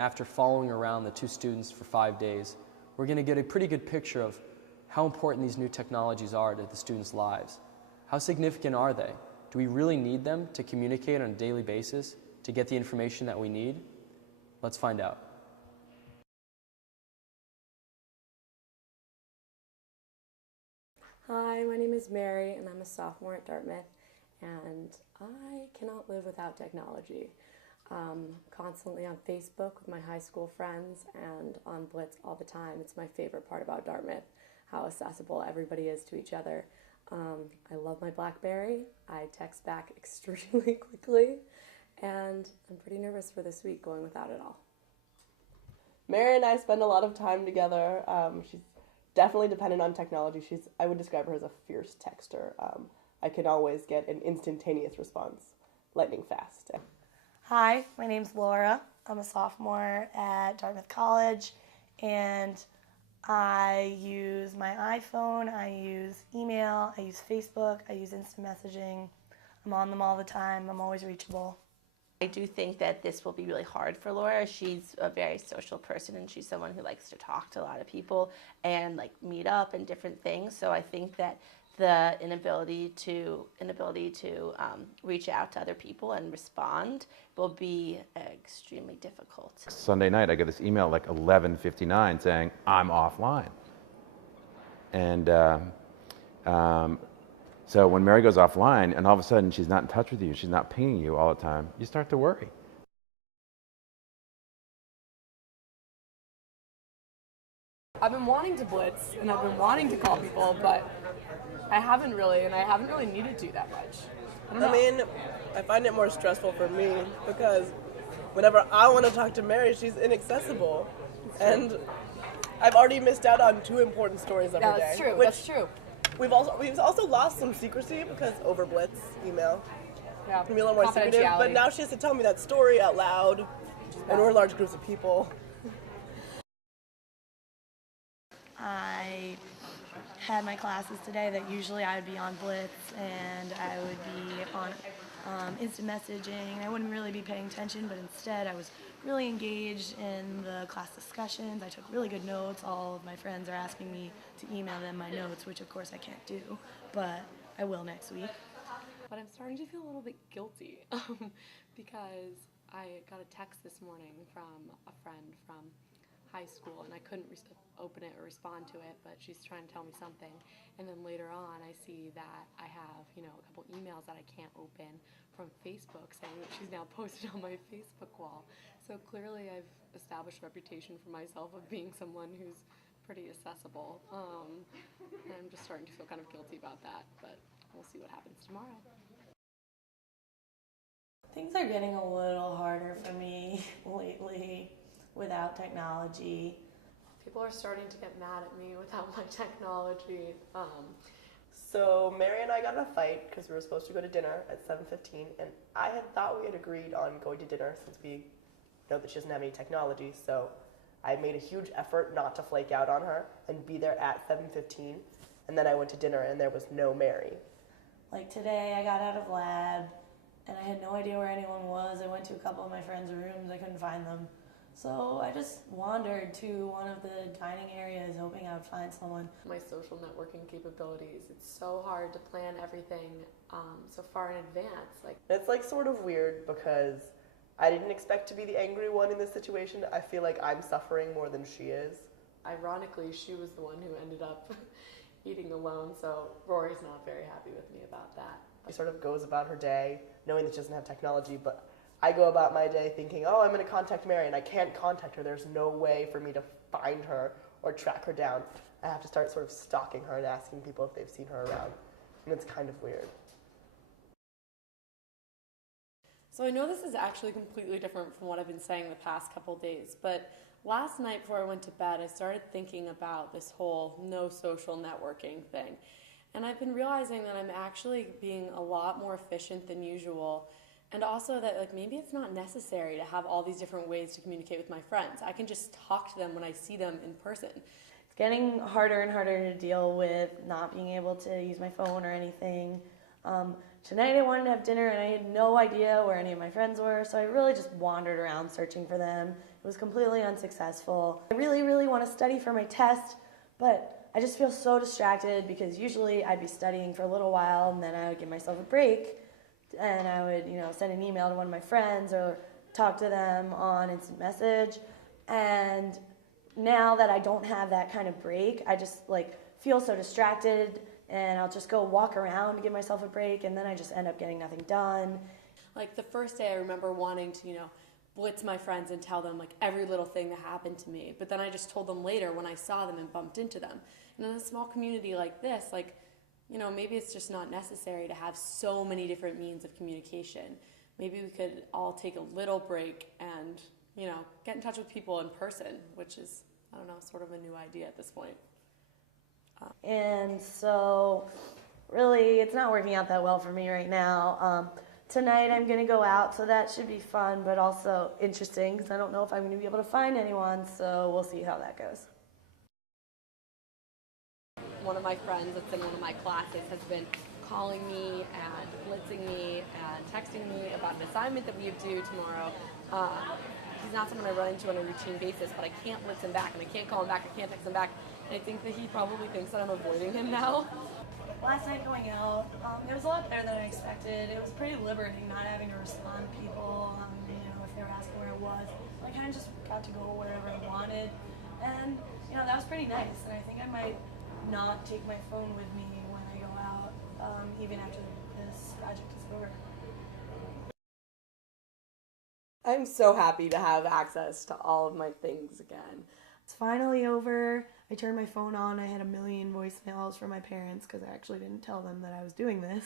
after following around the two students for 5 days, we're going to get a pretty good picture of how important these new technologies are to the students' lives. How significant are they? Do we really need them to communicate on a daily basis to get the information that we need? Let's find out. Hi, my name is Mary and I'm a sophomore at Dartmouth, and I cannot live without technology. Constantly on Facebook with my high school friends and on Blitz all the time. It's my favorite part about Dartmouth, how accessible everybody is to each other. I love my BlackBerry. I text back extremely quickly, and I'm pretty nervous for this week going without it all. Mary and I spend a lot of time together. She's definitely dependent on technology. I would describe her as a fierce texter. I can always get an instantaneous response, lightning fast. Hi, my name's Laura. I'm a sophomore at Dartmouth College, and I use my iPhone, I use email, I use Facebook, I use instant messaging. I'm on them all the time. I'm always reachable. I do think that this will be really hard for Laura. She's a very social person, and she's someone who likes to talk to a lot of people and like meet up and different things. So I think that the inability to reach out to other people and respond will be extremely difficult. Sunday night, I get this email like 11:59 saying I'm offline, and so when Mary goes offline and all of a sudden she's not in touch with you, she's not pinging you all the time, you start to worry. I've been wanting to blitz and I've been wanting to call people, but I haven't really needed to that much. I mean, I find it more stressful for me because whenever I want to talk to Mary, she's inaccessible. And I've already missed out on 2 important stories every day. That's true. That's true. We've also lost some secrecy because over Blitz email. Yeah. Can be a little more secretive, but now she has to tell me that story out loud, and we're large groups of people. I had my classes today that usually I would be on Blitz and I would be on instant messaging. I wouldn't really be paying attention, but instead I was really engaged in the class discussions. I took really good notes. All of my friends are asking me to email them my notes, which of course I can't do, but I will next week. But I'm starting to feel a little bit guilty because I got a text this morning from a friend from high school, and I couldn't open it or respond to it, but she's trying to tell me something. And then later on, I see that I have, a couple emails that I can't open from Facebook saying that she's now posted on my Facebook wall. So clearly I've established a reputation for myself of being someone who's pretty accessible. And I'm just starting to feel kind of guilty about that, but we'll see what happens tomorrow. Things are getting a little harder for me lately without technology. People are starting to get mad at me without my technology. So Mary and I got in a fight because we were supposed to go to dinner at 7:15, and I had thought we had agreed on going to dinner since we know that she doesn't have any technology, so I made a huge effort not to flake out on her and be there at 7:15, and then I went to dinner and there was no Mary. Like today I got out of lab and I had no idea where anyone was. I went to a couple of my friends' rooms, I couldn't find them. So I just wandered to one of the dining areas hoping I would find someone. My social networking capabilities, it's so hard to plan everything so far in advance. It's like sort of weird because I didn't expect to be the angry one in this situation. I feel like I'm suffering more than she is. Ironically, she was the one who ended up eating alone, so Rory's not very happy with me about that. She sort of goes about her day knowing that she doesn't have technology, but I go about my day thinking, oh, I'm going to contact Mary, and I can't contact her. There's no way for me to find her or track her down. I have to start sort of stalking her and asking people if they've seen her around, and it's kind of weird. So I know this is actually completely different from what I've been saying the past couple days, but last night before I went to bed, I started thinking about this whole no social networking thing. And I've been realizing that I'm actually being a lot more efficient than usual. And also that maybe it's not necessary to have all these different ways to communicate with my friends. I can just talk to them when I see them in person. It's getting harder and harder to deal with not being able to use my phone or anything. Tonight I wanted to have dinner and I had no idea where any of my friends were, so I really just wandered around searching for them it was completely unsuccessful. I really, really want to study for my test, but I just feel so distracted because usually I'd be studying for a little while and then I would give myself a break and I would, send an email to one of my friends or talk to them on instant message. And now that I don't have that kind of break, I just feel so distracted and I'll just go walk around to give myself a break and then I just end up getting nothing done. Like the first day I remember wanting to, blitz my friends and tell them every little thing that happened to me. But then I just told them later when I saw them and bumped into them. And in a small community like this, maybe it's just not necessary to have so many different means of communication. Maybe we could all take a little break and, get in touch with people in person, which is, sort of a new idea at this point. And so really it's not working out that well for me right now. Tonight I'm going to go out, so that should be fun, but also interesting because I don't know if I'm going to be able to find anyone, so we'll see how that goes. One of my friends that's in one of my classes has been calling me and blitzing me and texting me about an assignment that we have due tomorrow. He's not someone I run into on a routine basis, but I can't blitz him back, and I can't call him back, I can't text him back, and I think that he probably thinks that I'm avoiding him now. Last night going out, it was a lot better than I expected. It was pretty liberating not having to respond to people, if they were asking where I was. I kind of just got to go wherever I wanted, and that was pretty nice. And I think I might not take my phone with me when I go out, even after this project is over. I'm so happy to have access to all of my things again. It's finally over. I turned my phone on. I had a million voicemails from my parents because I actually didn't tell them that I was doing this.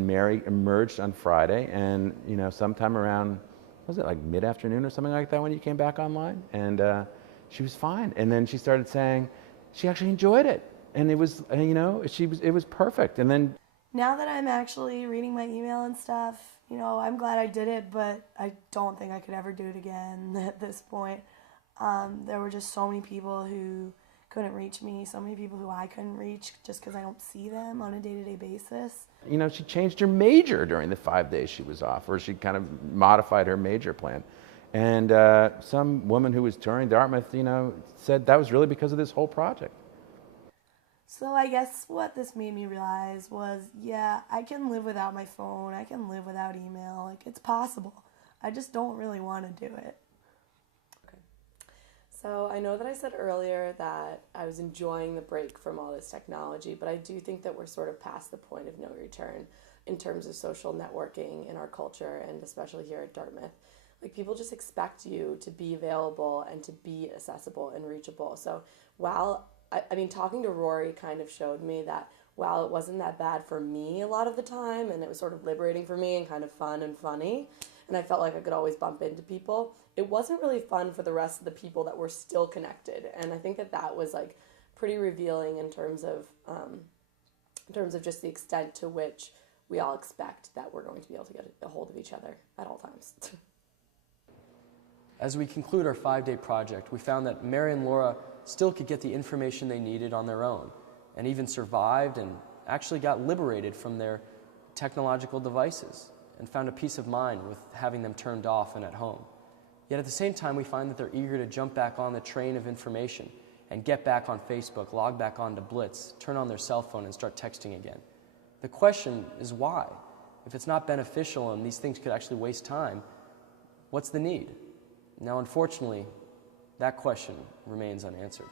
Mary emerged on Friday, and sometime around, was it mid-afternoon or something like that when you came back online? And she was fine. And then she started saying she actually enjoyed it, and it was, it was perfect. And then now that I'm actually reading my email and stuff, I'm glad I did it, but I don't think I could ever do it again at this point. There were just so many people who couldn't reach me, so many people who I couldn't reach just because I don't see them on a day-to-day basis. she changed her major during the 5 days she was off, or she kind of modified her major plan. And some woman who was touring Dartmouth, said that was really because of this whole project. So I guess what this made me realize was, yeah, I can live without my phone, I can live without email, it's possible. I just don't really want to do it. So I know that I said earlier that I was enjoying the break from all this technology, but I do think that we're sort of past the point of no return in terms of social networking in our culture, and especially here at Dartmouth. People just expect you to be available and to be accessible and reachable. So while, talking to Rory kind of showed me that while it wasn't that bad for me a lot of the time, and it was sort of liberating for me and kind of fun and funny, and I felt like I could always bump into people, it wasn't really fun for the rest of the people that were still connected. And I think that was pretty revealing in terms of just the extent to which we all expect that we're going to be able to get a hold of each other at all times. As we conclude our 5-day project, we found that Mary and Laura still could get the information they needed on their own, and even survived and actually got liberated from their technological devices, and found a peace of mind with having them turned off and at home. Yet at the same time, we find that they're eager to jump back on the train of information and get back on Facebook, log back on to Blitz, turn on their cell phone and start texting again. The question is why? If it's not beneficial and these things could actually waste time, what's the need? Now, unfortunately, that question remains unanswered.